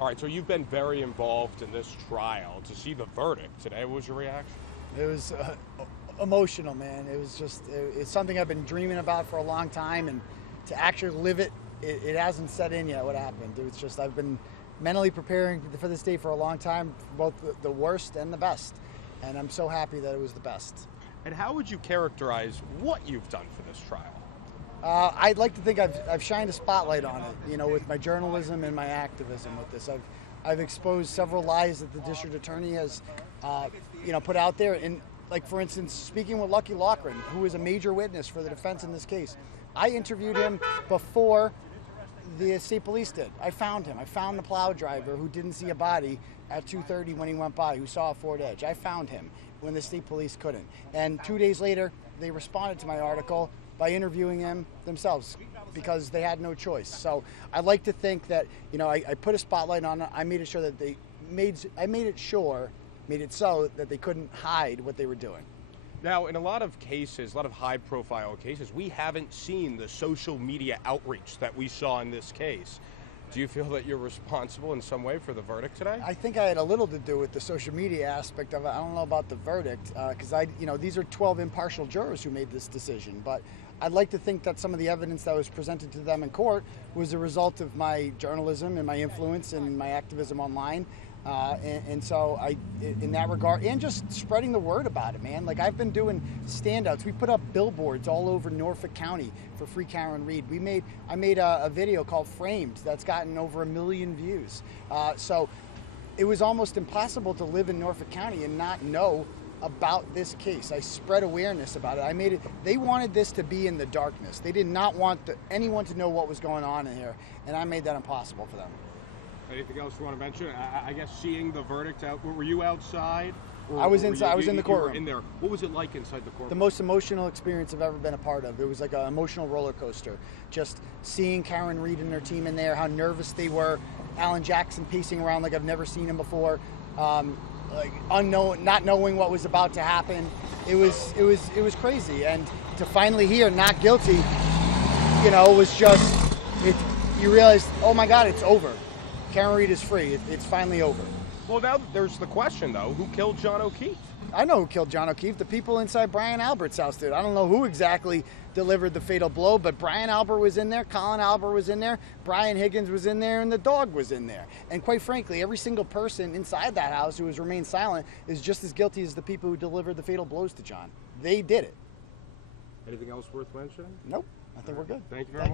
All right, so you've been very involved in this trial. To see the verdict today, what was your reaction? It was emotional, man. It was just, it's something I've been dreaming about for a long time, and to actually live it, it hasn't set in yet what happened. It was just, I've been mentally preparing for this day for a long time, both the worst and the best, and I'm so happy that it was the best. And how would you characterize what you've done for this trial? I'd like to think I've shined a spotlight on it, you know, with my journalism and my activism with this. I've exposed several lies that the district attorney has, put out there. And, like, for instance, speaking with Lucky Loughran, who is a major witness for the defense in this case, I interviewed him before the state police did. I found him. I found the plow driver who didn't see a body at 2:30 when he went by, who saw a Ford Edge. I found him when the state police couldn't. And 2 days later, they responded to my article by interviewing him themselves because they had no choice. So I'd like to think that, I put a spotlight on it. I made it sure that made it so that they couldn't hide what they were doing. Now, in a lot of cases, a lot of high-profile cases, we haven't seen the social media outreach that we saw in this case. Do you feel that you're responsible in some way for the verdict today? I think I had a little to do with the social media aspect of it. I don't know about the verdict because these are 12 impartial jurors who made this decision. But I'd like to think that some of the evidence that was presented to them in court was a result of my journalism and my influence and my activism online. And so in that regard, and just spreading the word about it, man. Like, I've been doing standouts. We put up billboards all over Norfolk County for Free Karen Reed. I made a video called Framed that's gotten over 1 million views. So it was almost impossible to live in Norfolk County and not know about this case. I spread awareness about it. They wanted this to be in the darkness. They did not want anyone to know what was going on in here, and I made that impossible for them. Anything else you want to mention? I guess seeing the verdict out, were you outside? I was inside. I was in the courtroom. In there. What was it like inside the courtroom? The most emotional experience I've ever been a part of. It was like an emotional roller coaster. Just seeing Karen Reed and her team in there, how nervous they were. Alan Jackson pacing around like I've never seen him before. Not knowing what was about to happen. It was crazy. And to finally hear not guilty, was just you realize, oh my God, it's over. Karen Reed is free. It's finally over. Well, now there's the question, though. Who killed John O'Keefe? I know who killed John O'Keefe. The people inside Brian Albert's house did. I don't know who exactly delivered the fatal blow, but Brian Albert was in there, Colin Albert was in there, Brian Higgins was in there, and the dog was in there. And quite frankly, every single person inside that house who has remained silent is just as guilty as the people who delivered the fatal blows to John. They did it. Anything else worth mentioning? Nope. I think we're good. Thank you very much.